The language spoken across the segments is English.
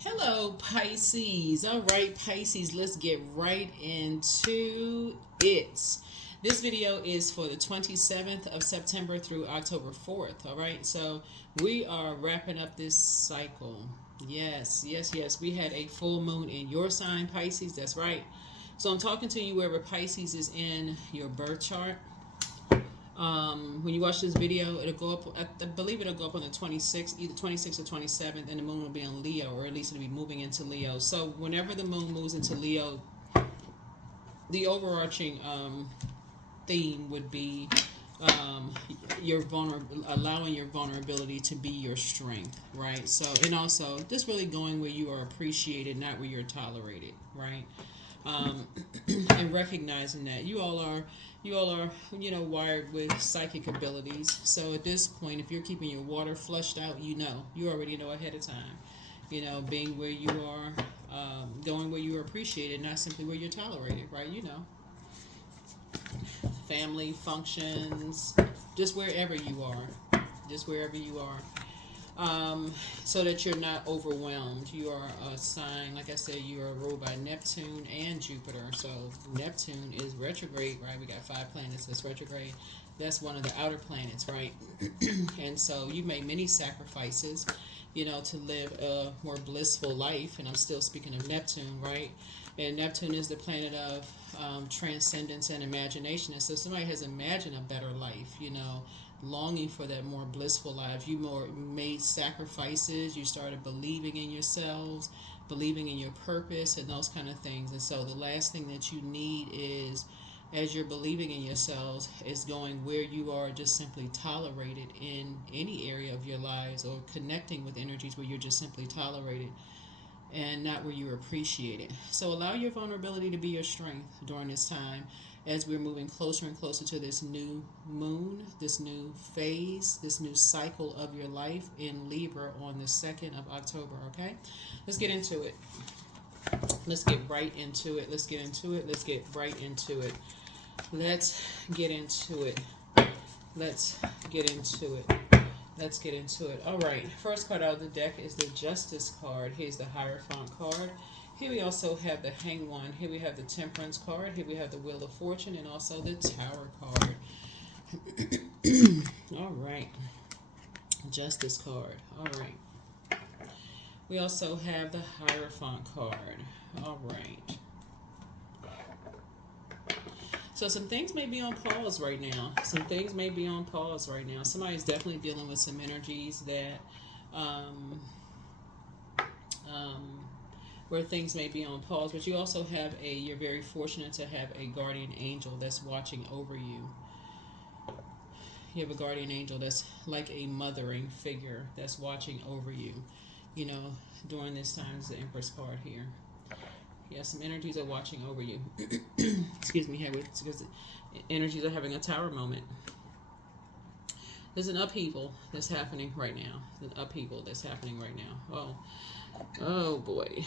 Hello, Pisces. All right, Pisces, let's get right into it. This video is for the 27th of September through October 4th. All right, so we are wrapping up this cycle. Yes, yes, yes. We had a full moon in your sign, Pisces. That's right. So I'm talking to you wherever Pisces is in your birth chart. When you watch this video, it'll go up. I believe it'll go up on the 26th, either 26th or 27th, and the moon will be on Leo, or at least it'll be moving into Leo. So whenever the moon moves into Leo, the overarching theme would be allowing your vulnerability to be your strength, right? So, and also just really going where you are appreciated, not where you're tolerated, right? um, and recognizing that you all are wired with psychic abilities. So at this point, if you're keeping your water flushed out, you already know ahead of time. Being where you are, going where you are appreciated, not simply where you're tolerated, right? Family functions, just wherever you are, just wherever you are. So that you're not overwhelmed. You are a sign, like I said, you are ruled by Neptune and Jupiter. So Neptune is retrograde, right? We got 5 planets that's retrograde. That's one of the outer planets, right? And so you made many sacrifices, to live a more blissful life. And I'm still speaking of Neptune, right? And Neptune is the planet of transcendence and imagination. And so somebody has imagined a better life, longing for that more blissful life. You more made sacrifices. You started believing in yourselves, believing in your purpose, and those kind of things. And so the last thing that you need is, as you're believing in yourselves, is going where you are just simply tolerated in any area of your lives, or connecting with energies where you're just simply tolerated and not where you're appreciated. So allow your vulnerability to be your strength during this time, as we're moving closer and closer to this new moon, this new phase, this new cycle of your life in Libra on the 2nd of October, okay? Let's get into it. Let's get right into it. Let's get into it. Let's get right into it. Let's get into it. Let's get into it. Let's get into it. All right. First card out of the deck is the Justice card. Here's the Hierophant card. Here we also have the Hanged One. Here we have the Temperance card. Here we have the Wheel of Fortune, and also the Tower card. All right. Justice card. All right. We also have the Hierophant card. All right. So some things may be on pause right now. Somebody's definitely dealing with some energies that, where things may be on pause. But you also have you're very fortunate to have a guardian angel that's watching over you. You have a guardian angel that's like a mothering figure that's watching over you, during this time. Is the Empress card here. Yeah, some energies are watching over you. Excuse me, because energies are having a tower moment. There's an upheaval that's happening right now. Oh boy.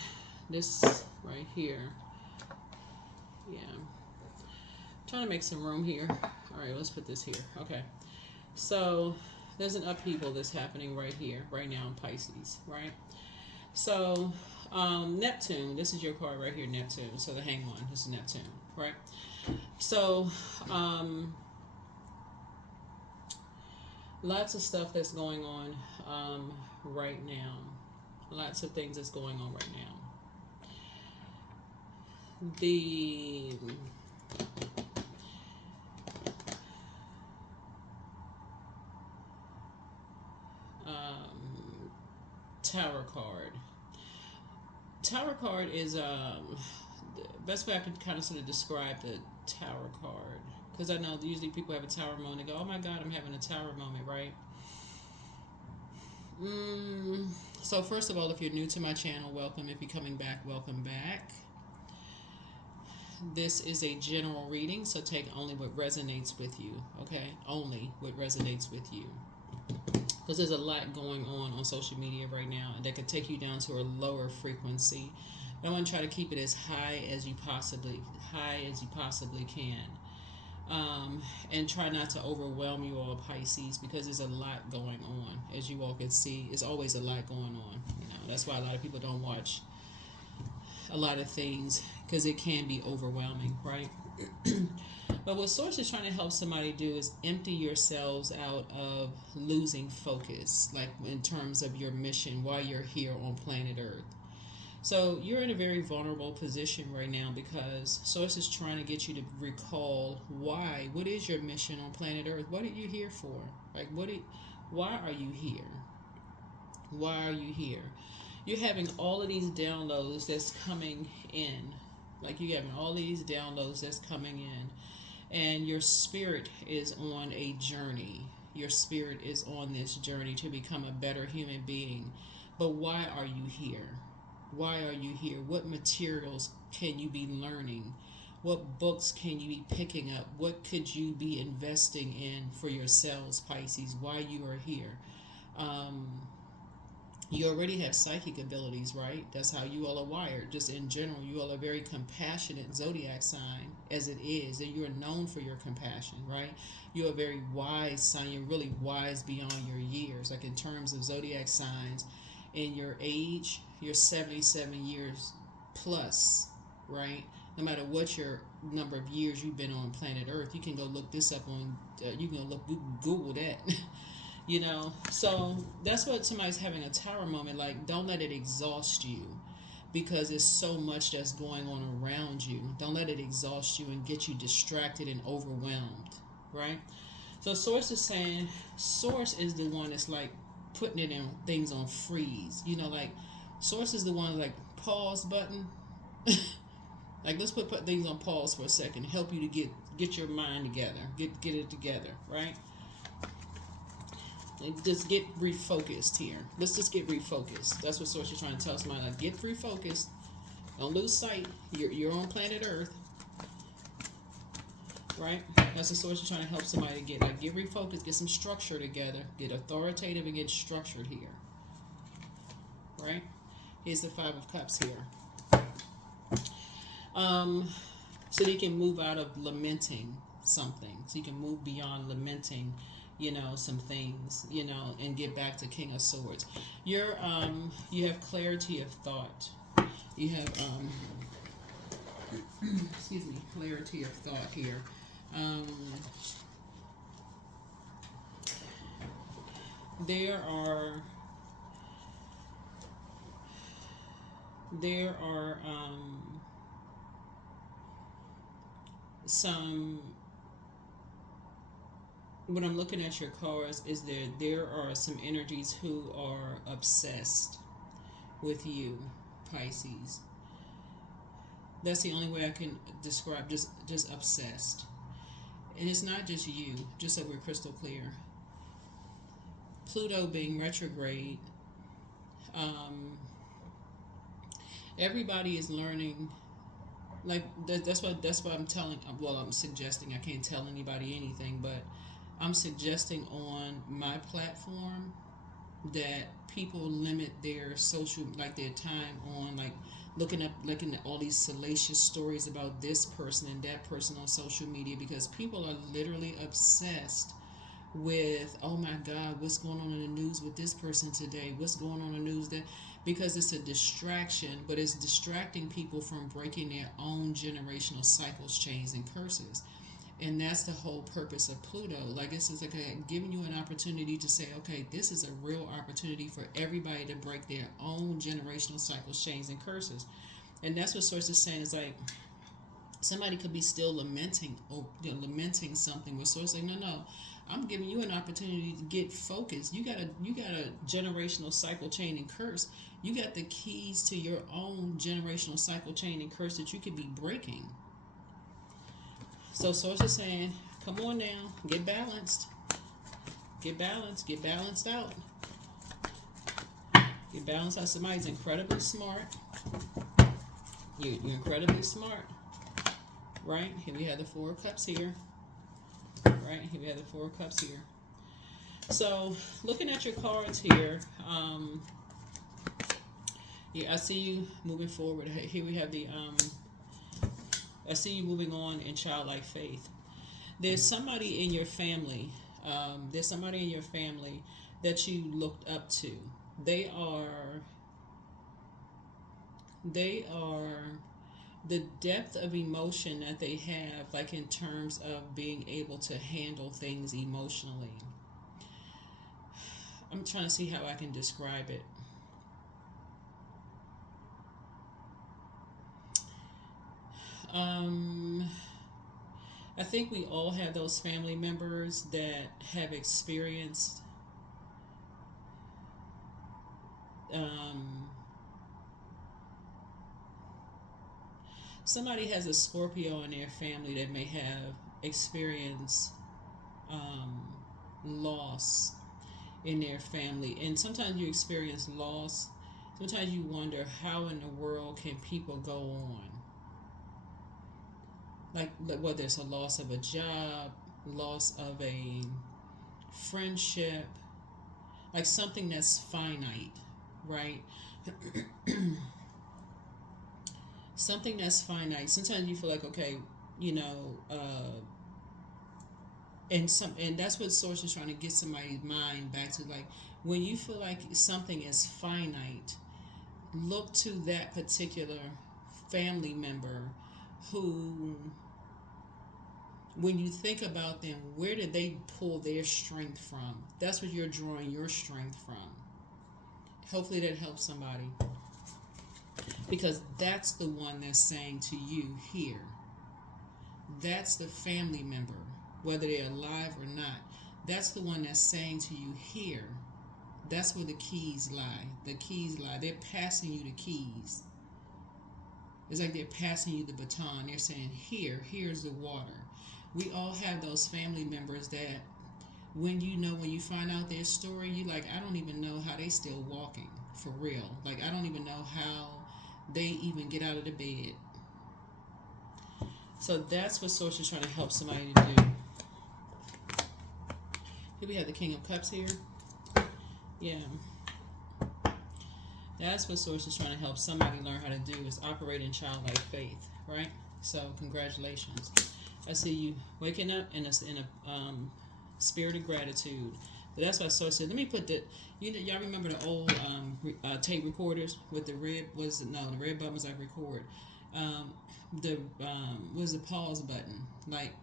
This right here. Yeah. Trying to make some room here. All right, let's put this here. Okay. So there's an upheaval that's happening right here, right now in Pisces, right? So Neptune, this is your card right here, Neptune. So the Hanged One, this is Neptune, right? So lots of stuff that's going on right now. Lots of things that's going on right now. The Tower card. Tower card is the best way I can kind of sort of describe the Tower card, because I know usually people have a tower moment. They go, "Oh my God, I'm having a tower moment," right? So first of all, if you're new to my channel, welcome. If you're coming back, welcome back. This is a general reading, so take only what resonates with you, okay? Only what resonates with you. Because there's a lot going on social media right now that could take you down to a lower frequency. I want to try to keep it as high as you possibly can. And try not to overwhelm you all, Pisces, because there's a lot going on. As you all can see, there's always a lot going on. That's why a lot of people don't watch a lot of things, because it can be overwhelming, right? But what Source is trying to help somebody do is empty yourselves out of losing focus, like in terms of your mission while you're here on planet Earth. So you're in a very vulnerable position right now, because Source is trying to get you to recall why. What is your mission on planet Earth? What are you here for? Like, why are you here? Why are you here? You're having all of these downloads that's coming in. Like, you're having all these downloads that's coming in. And your spirit is on a journey. Your spirit is on this journey to become a better human being. But why are you here? Why are you here? What materials can you be learning? What books can you be picking up? What could you be investing in for yourselves, Pisces? Why you are here? You already have psychic abilities, right? That's how you all are wired. Just in general, you all are very compassionate zodiac sign, as it is, and you're known for your compassion, right? You're a very wise sign. You're really wise beyond your years. Like, in terms of zodiac signs, in your age, you're 77 years plus, right? No matter what your number of years you've been on planet Earth, you can go look this up on, you can go Google that. So that's what somebody's having a tower moment. Like, don't let it exhaust you, because there's so much that's going on around you. Don't let it exhaust you and get you distracted and overwhelmed, right? So Source is saying, Source is the one that's like putting it in things on freeze. Like, Source is the one like pause button. Like, let's put things on pause for a second, help you to get your mind together, get it together, right? Just get refocused here. Let's just get refocused. That's what Source is trying to tell somebody. Like, get refocused. Don't lose sight. You're on planet Earth, right? That's the Source is trying to help somebody to get. Like, get refocused. Get some structure together. Get authoritative and get structured here, right? Here's the Five of Cups here. So you can move out of lamenting something. So you can move beyond lamenting, some things, and get back to King of Swords. You have clarity of thought. You have, excuse me, clarity of thought here. There are some, when I'm looking at your cards, is there are some energies who are obsessed with you, Pisces. That's the only way I can describe, just obsessed. And it's not just you, just so we're crystal clear. Pluto being retrograde, everybody is learning. Like, that's why I'm telling. Well, I'm suggesting. I can't tell anybody anything, but I'm suggesting on my platform that people limit their social, like their time on, like, looking at all these salacious stories about this person and that person on social media, because people are literally obsessed with, oh my God, what's going on in the news with this person today? What's going on in the news that? Because it's a distraction, but it's distracting people from breaking their own generational cycles, chains, and curses. And that's the whole purpose of Pluto. Like, it's like giving you an opportunity to say, okay, this is a real opportunity for everybody to break their own generational cycles, chains, and curses. And that's what Source is saying. Is like, somebody could be still lamenting something, where Source is like, no, I'm giving you an opportunity to get focused. You got a generational cycle, chain, and curse. You got the keys to your own generational cycle, chain, and curse that you could be breaking. So Source is saying, come on now, get balanced. Get balanced. Get balanced out. Get balanced out. Somebody's incredibly smart. You're incredibly smart. Right? Here we have the Four of Cups here. Right? Here we have the Four of Cups here. So, looking at your cards here, I see you moving forward. Here we have the, I see you moving on in childlike faith. There's somebody in your family. There's somebody in your family that you looked up to. They are. They are the depth of emotion that they have, like in terms of being able to handle things emotionally. I'm trying to see how I can describe it. Um, I think we all have those family members that have experienced um, somebody has a Scorpio in their family that may have experienced um, loss in their family. And sometimes you experience loss. Sometimes you wonder how in the world can people go on? Like whether it's a loss of a job, loss of a friendship, like something that's finite, right? Something that's finite. Sometimes you feel like, okay, you know, and that's what Source is trying to get somebody's mind back to. Like when you feel like something is finite, look to that particular family member who, when you think about them, where did they pull their strength from? That's what you're drawing your strength from. Hopefully that helps somebody, because that's the one that's saying to you here. That's the family member, whether they're alive or not. That's the one that's saying to you here. That's where the keys lie. The keys lie. They're passing you the keys. It's like they're passing you the baton. They're saying, here's the water. We all have those family members that when you find out their story, you like, I don't even know how they still walking, for real. Like, I don't even know how they even get out of the bed. So that's what Source is trying to help somebody to do. Here we have the King of Cups here. Yeah. That's what Source is trying to help somebody learn how to do, is operate in childlike faith, right? So congratulations. I see you waking up in a spirit of gratitude. But that's why Source said, let me put the, y'all remember the old tape recorders with the red, the red button was like record. Was the pause button. Like,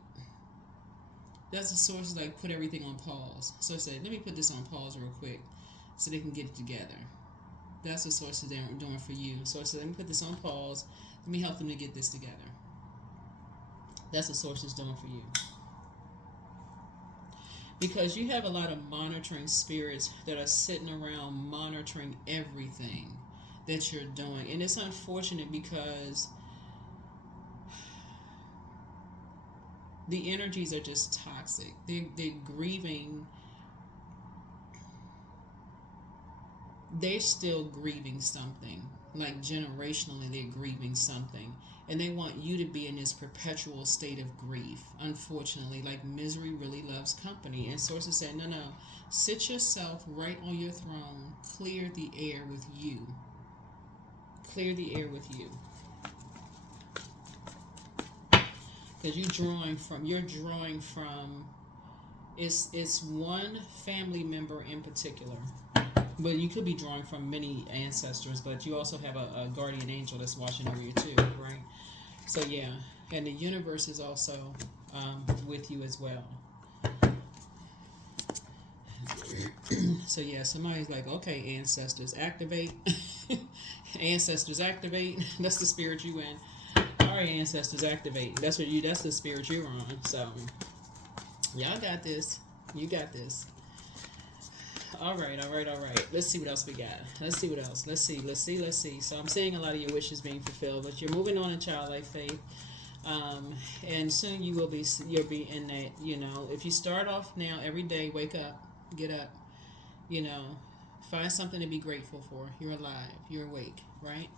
that's the Source, like put everything on pause. So I said, let me put this on pause real quick so they can get it together. That's what Source is doing for you. So I said, let me put this on pause. Let me help them to get this together. That's what Source is doing for you. Because you have a lot of monitoring spirits that are sitting around monitoring everything that you're doing. And it's unfortunate because the energies are just toxic. They're grieving. They're still grieving something. Like generationally, they're grieving something. And they want you to be in this perpetual state of grief. Unfortunately, like misery really loves company. And Sources say, no. Sit yourself right on your throne. Clear the air with you. Clear the air with you. Because you're drawing from, it's one family member in particular. But you could be drawing from many ancestors, but you also have a guardian angel that's watching over you too, right? So yeah, and the universe is also with you as well. So yeah, somebody's like, okay, ancestors activate. Ancestors activate. That's the spirit you in. All right, ancestors activate. That's the spirit you're on. So y'all got this. You got this. All right. Let's see what else we got. Let's see. So I'm seeing a lot of your wishes being fulfilled, but you're moving on in childlike faith. And soon you'll be in that, if you start off now every day, wake up, get up, find something to be grateful for. You're alive, you're awake, right?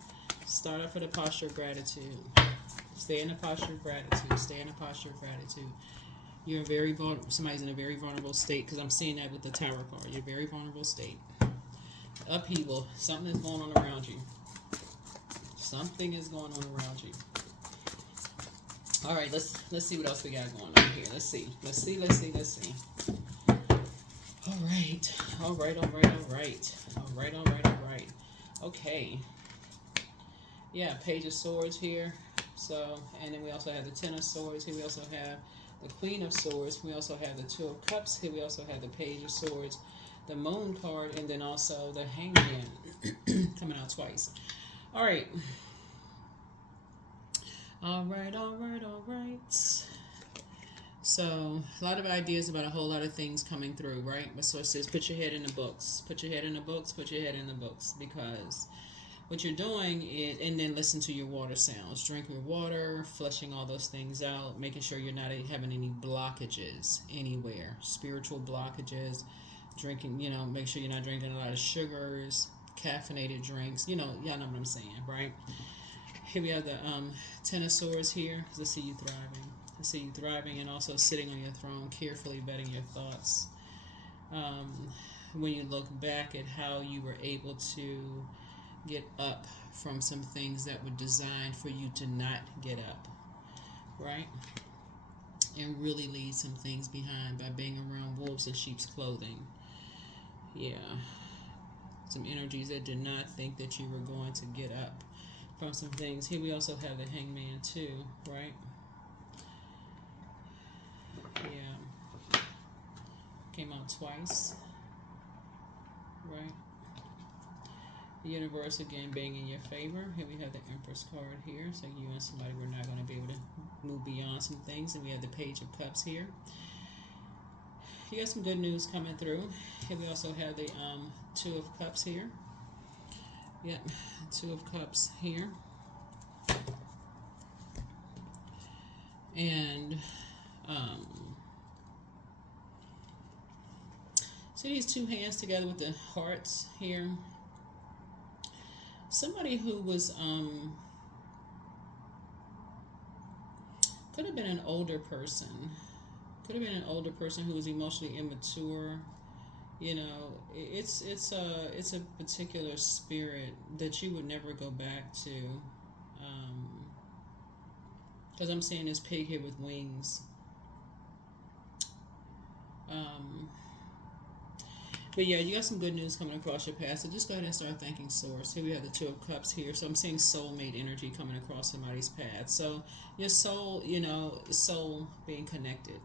Start off with a posture of gratitude. Stay in a posture of gratitude. You're very vulnerable. Somebody's in a very vulnerable state, because I'm seeing that with the Tower card. You're a very vulnerable state. Upheaval. Something is going on around you. All right, let's see what else we got going on here. Let's see. All right, all right. Okay, yeah, Page of Swords here. So, and then we also have the Ten of Swords. Here we also have the Queen of Swords. We also have the Two of Cups. Here we also have the Page of Swords, the Moon card, and then also the Hangman coming out twice. All right. All right. So, a lot of ideas about a whole lot of things coming through, right? But so it says, put your head in the books. Put your head in the books. Put your head in the books. Because what you're doing is, and then listen to your water sounds. Drink your water, flushing all those things out, making sure you're not having any blockages anywhere. Spiritual blockages. Drinking, make sure you're not drinking a lot of sugars, caffeinated drinks. Y'all know what I'm saying, right? Here we have the Ten of Swords here. Let's see you thriving. Let's see you thriving and also sitting on your throne, carefully vetting your thoughts. When you look back at how you were able to get up from some things that were designed for you to not get up, right? And really leave some things behind by being around wolves in sheep's clothing. Yeah. Some energies that did not think that you were going to get up from some things. Here we also have the Hangman too, right? Yeah. Came out twice, right? The universe again being in your favor. Here we have the Empress card here. So you and somebody were not going to be able to move beyond some things. And we have the Page of Cups here. You got some good news coming through. Here we also have the Two of Cups here. Yep, Two of Cups here. And see these two hands together with the hearts here. Somebody who was could have been an older person. Could have been an older person who was emotionally immature. It's a particular spirit that you would never go back to. Because I'm seeing this pig here with wings. But yeah, you got some good news coming across your path. So just go ahead and start thanking Source. Here we have the Two of Cups here. So I'm seeing soulmate energy coming across somebody's path. So your soul, soul being connected.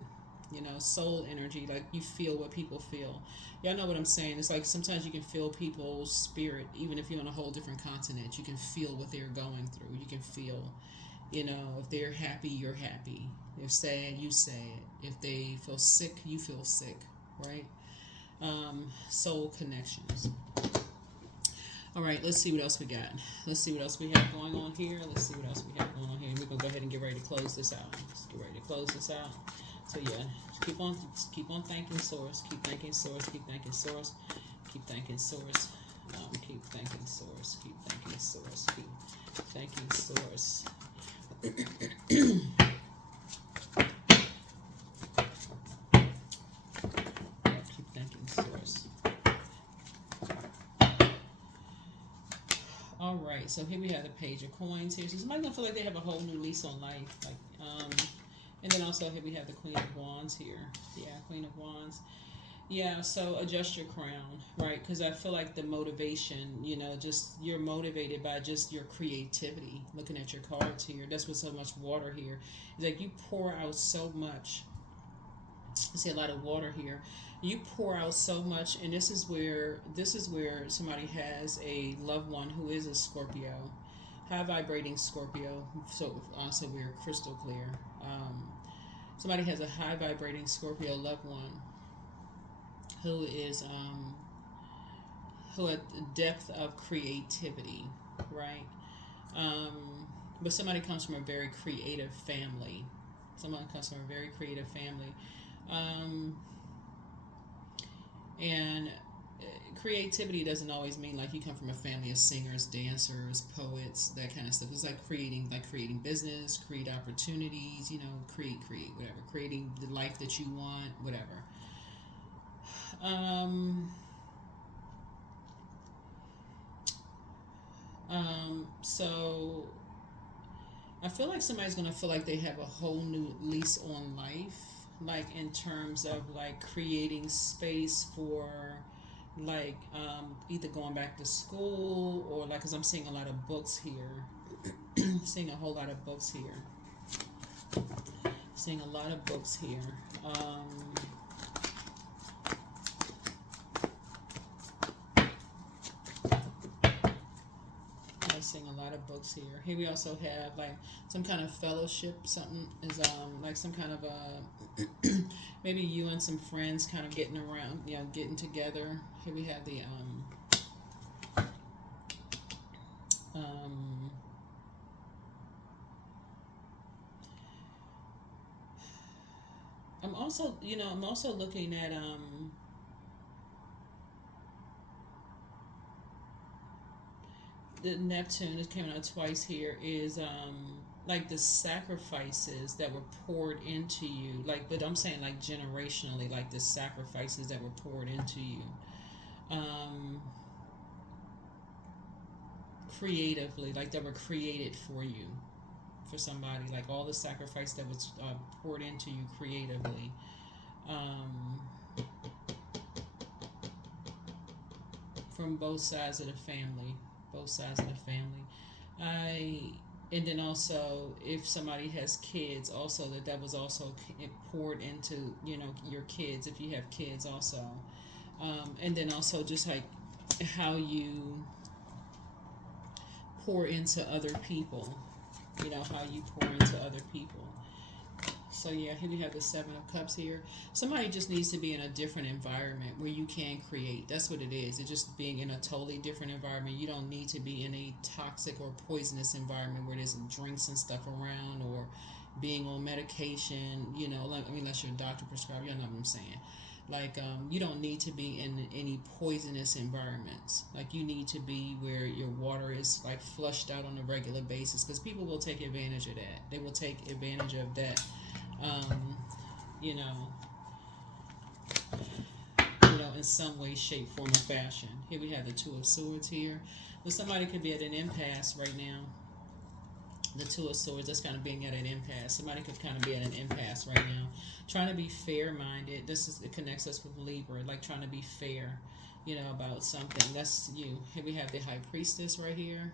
Soul energy, like you feel what people feel. Y'all know what I'm saying. It's like sometimes you can feel people's spirit, even if you're on a whole different continent. You can feel what they're going through. You can feel, if they're happy, you're happy. If they're sad, you sad. If they feel sick, you feel sick, right? Soul connections. All right, let's see what else we got. Let's see what else we have going on here. We're going to go ahead and get ready to close this out. So yeah, keep on thanking Source. Keep thanking Source. Keep thanking Source. Keep thanking Source. Keep thanking Source. Keep thanking Source. Keep thanking Source. Keep thanking Source. All right, so here we have the Page of Coins here. So somebody's gonna feel like they have a whole new lease on life, and then also here we have the Queen of Wands here. Yeah, Queen of Wands. Yeah, so adjust your crown, right? Because I feel like the motivation, just you're motivated by just your creativity. Looking at your cards here, that's with so much water here. It's like you pour out so much. I see a lot of water here. You pour out so much, and this is where somebody has a loved one who is a Scorpio, high vibrating Scorpio. So we're crystal clear. Somebody has a high vibrating Scorpio loved one who is who at the depth of creativity, right? But somebody comes from a very creative family. And creativity doesn't always mean like you come from a family of singers, dancers, poets, that kind of stuff. It's like creating business, create opportunities, create whatever, creating the life that you want, whatever. So I feel like somebody's gonna feel like they have a whole new lease on life, like in terms of like creating space for like either going back to school or like, because I'm seeing a lot of books here. Seeing a whole lot of books here. Seeing a lot of books here. I'm seeing a lot of books here. Here we also have like some kind of fellowship. Something is like some kind of a maybe you and some friends kind of getting around, you know, getting together. Here we have the I'm also, you know, I'm also looking at the Neptune is coming out twice here is like the sacrifices that were poured into you, like, but I'm saying like generationally, like the sacrifices that were poured into you, creatively, like that were created for you, for somebody, like all the sacrifice that was poured into you creatively. Um, from both sides of the family, both sides of the family. And then also, if somebody has kids, also that was also poured into, you know, your kids, if you have kids also. And then also just like how you pour into other people, you know, how you pour into other people. So yeah, here we have the Seven of Cups here. Somebody just needs to be in a different environment where you can create. That's what it is. It's just being in a totally different environment. You don't need to be in a toxic or poisonous environment where there's drinks and stuff around, or being on medication, you know, like, I mean, unless your doctor prescribes, you know what I'm saying. Like, you don't need to be in any poisonous environments. Like, you need to be where your water is like flushed out on a regular basis, because people will take advantage of that. They will take advantage of that. You know, in some way, shape, form, or fashion. Here we have the Two of Swords here. But somebody could be at an impasse right now. The Two of Swords, that's kind of being at an impasse. Somebody could kind of be at an impasse right now, trying to be fair-minded. It connects us with Libra, like trying to be fair, you know, about something. That's you. Here we have the High Priestess right here.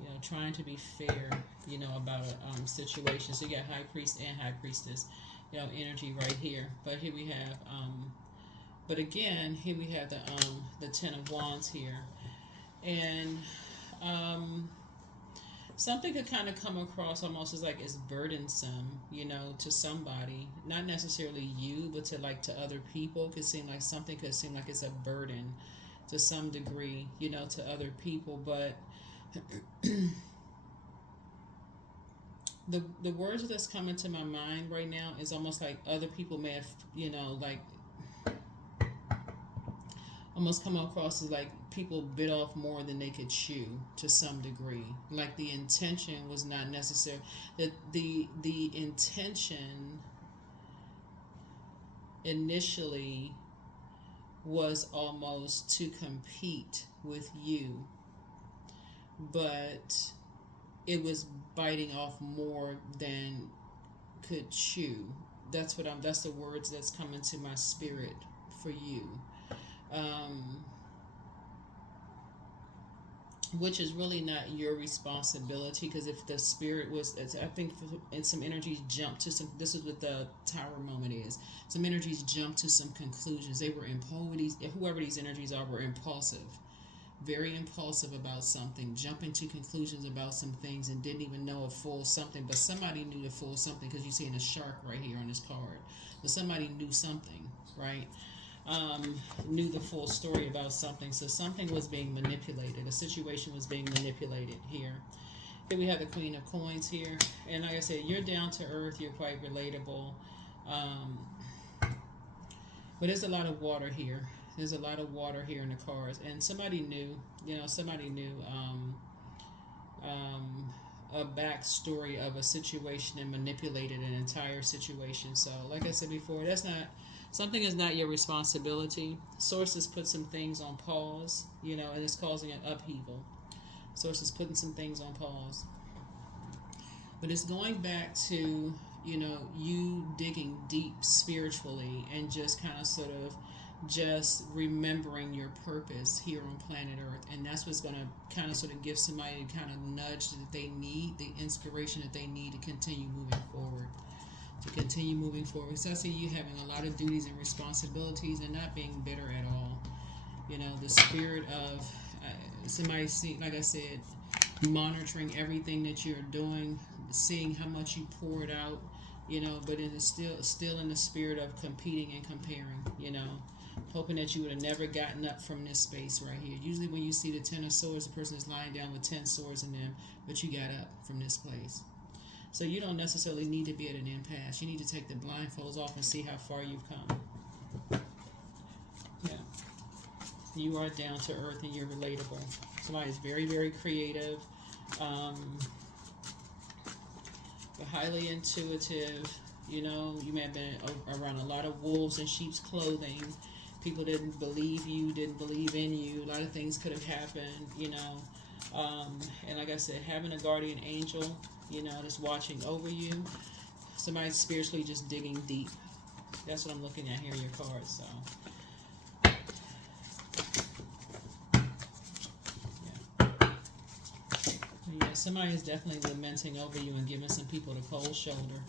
You know, trying to be fair, you know, about a situation. So you got High Priest and High Priestess, you know, energy right here. But here we have, but again, here we have the Ten of Wands here, and something could kind of come across almost as like it's burdensome, you know, to somebody. Not necessarily you, but to other people. Could seem like something could seem like it's a burden to some degree, you know, to other people, but. The words that's coming to my mind right now is almost like other people may have, you know, like almost come across as like people bit off more than they could chew to some degree. Like the intention was not necessary. That the intention initially was almost to compete with you, but it was biting off more than could chew. That's the words that's coming to my spirit for you. Which is really not your responsibility, because if the spirit was, I think, and some energies jump to some, this is what the Tower moment is, some energies jump to some conclusions. They were whoever these energies are were impulsive, very impulsive about something, jumping to conclusions about some things and didn't even know a full something, but somebody knew the full something, because you see in a shark right here on this card. But somebody knew something, right? Knew the full story about something. So something was being manipulated. A situation was being manipulated here. Here we have the Queen of Coins here. And like I said, you're down to earth. You're quite relatable. But there's a lot of water here. There's a lot of water here in the cards. And somebody knew, a backstory of a situation and manipulated an entire situation. So like I said before, something is not your responsibility. Sources put some things on pause, and it's causing an upheaval. Source is putting some things on pause. But it's going back to, you digging deep spiritually and just kind of sort of just remembering your purpose here on planet Earth. And that's what's going to kind of sort of give somebody the kind of nudge that they need, the inspiration that they need to continue moving forward. So I see you having a lot of duties and responsibilities and not being bitter at all. The spirit of somebody, like I said, monitoring everything that you're doing, seeing how much you poured out, but it is still in the spirit of competing and comparing, hoping that you would have never gotten up from this space right here. Usually when you see the 10 of swords, the person is lying down with 10 swords in them, but you got up from this place. So you don't necessarily need to be at an impasse. You need to take the blindfolds off and see how far you've come. Yeah. You are down to earth and you're relatable. Somebody's very, very creative. But highly intuitive. You may have been around a lot of wolves in sheep's clothing. People didn't believe you, didn't believe in you. A lot of things could have happened, and like I said, having a guardian angel, that's watching over you. Somebody's spiritually just digging deep. That's what I'm looking at here in your cards. So, yeah, somebody is definitely lamenting over you and giving some people the cold shoulder.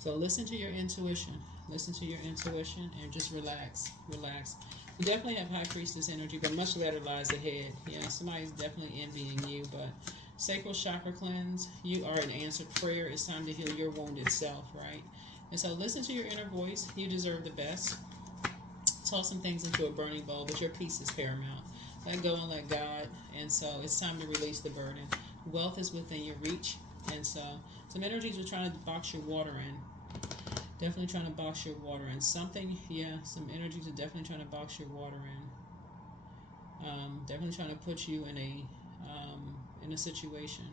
So listen to your intuition. And just relax. You definitely have High Priestess energy, but much better lies ahead. Somebody's definitely envying you, but sacral chakra cleanse. You are an answered prayer. It's time to heal your wounded self, right? And so listen to your inner voice. You deserve the best. Toss some things into a burning bowl, but your peace is paramount. Let go and let God. And so it's time to release the burden. Wealth is within your reach. And so some energies are trying to box your water in. Definitely trying to box your water in. Some energies are definitely trying to box your water in. Definitely trying to put you in a situation.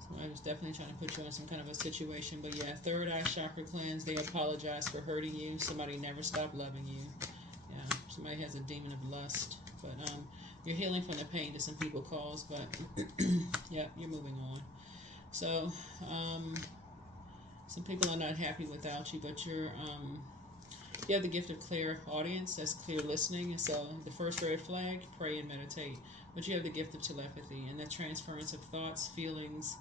Somebody was definitely trying to put you in some kind of a situation. But yeah, third eye chakra cleanse. They apologize for hurting you. Somebody never stopped loving you. Yeah, somebody has a demon of lust. But you're healing from the pain that some people cause. But yeah, you're moving on. So some people are not happy without you, but you have the gift of clear audience. That's clear listening. And so the first red flag, pray and meditate. But you have the gift of telepathy and the transference of thoughts, feelings,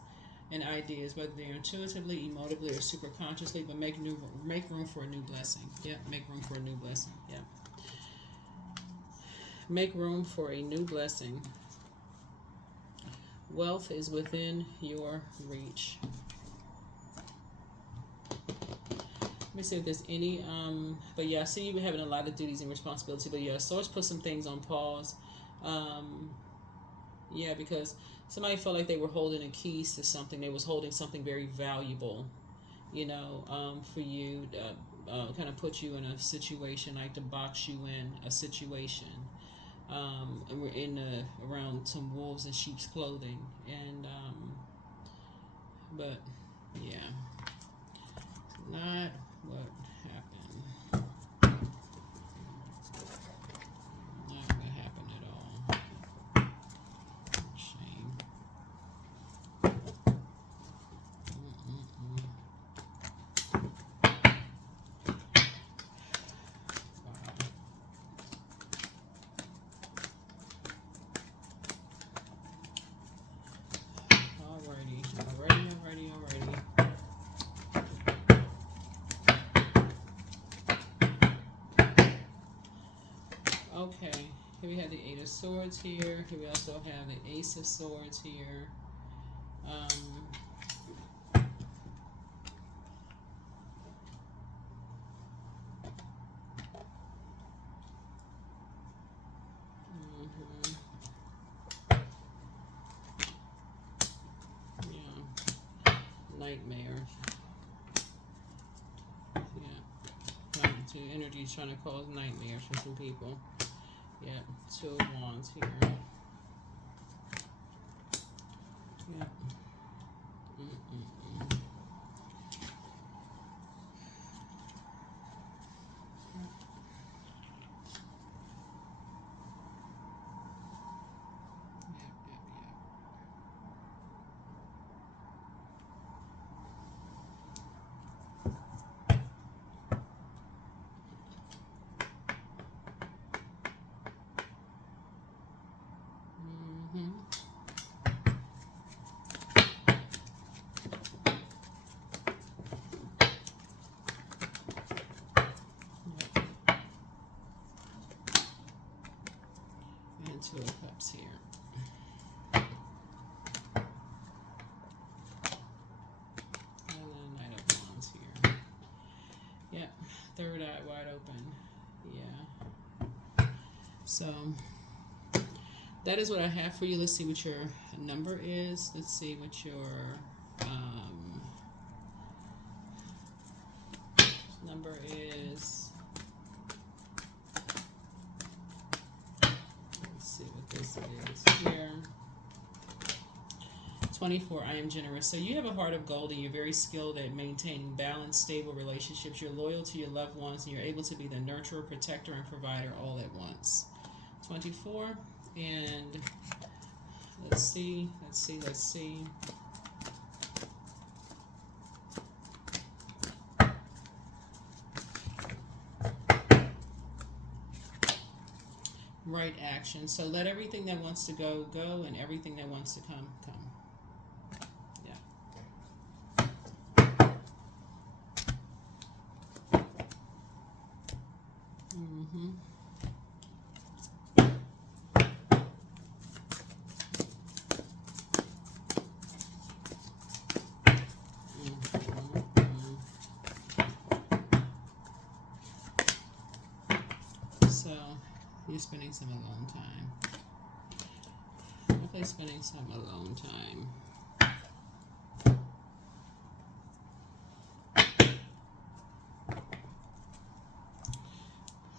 and ideas, whether they're intuitively, emotively, or super consciously. But make room for a new blessing. Yeah, make room for a new blessing. Yeah. Make room for a new blessing. Wealth is within your reach. Let me see if there's any, but yeah, I see you having a lot of duties and responsibility, but yeah, Source put some things on pause. Yeah, because somebody felt like they were holding the keys to something. They was holding something very valuable, for you, kind of put you in a situation, like to box you in a situation. And we're around some wolves in sheep's clothing, and but yeah, not what happened. Not what happened at all. Shame. Okay, here we have the Eight of Swords here. Here we also have the Ace of Swords here. Yeah, nightmare. Yeah, so energy is trying to cause nightmares for some people. Yeah, Two of Wands here. Yeah. Two of Cups here. And then Knight of Wands here. Yep, third eye wide open. Yeah. So that is what I have for you. Let's see what your number is. Let's see what your number is. Let's see what this is here. 24, I am generous. So you have a heart of gold and you're very skilled at maintaining balanced, stable relationships. You're loyal to your loved ones and you're able to be the nurturer, protector, and provider all at once. 24, and let's see. Right action. So let everything that wants to go, go, and everything that wants to come, come. Yeah. Mm-hmm. So you're spending some alone time. Definitely spending some alone time.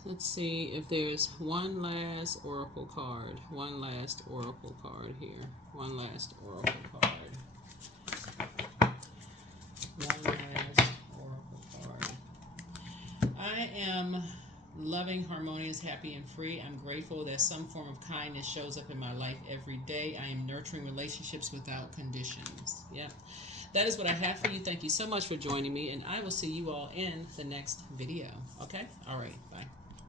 Let's see if there's one last oracle card. One last oracle card here. One last oracle card. One last oracle card. I am loving, harmonious, happy, and free. I'm grateful that some form of kindness shows up in my life every day. I am nurturing relationships without conditions. Yeah. That is what I have for you. Thank you so much for joining me, and I will see you all in the next video. Okay? All right. Bye.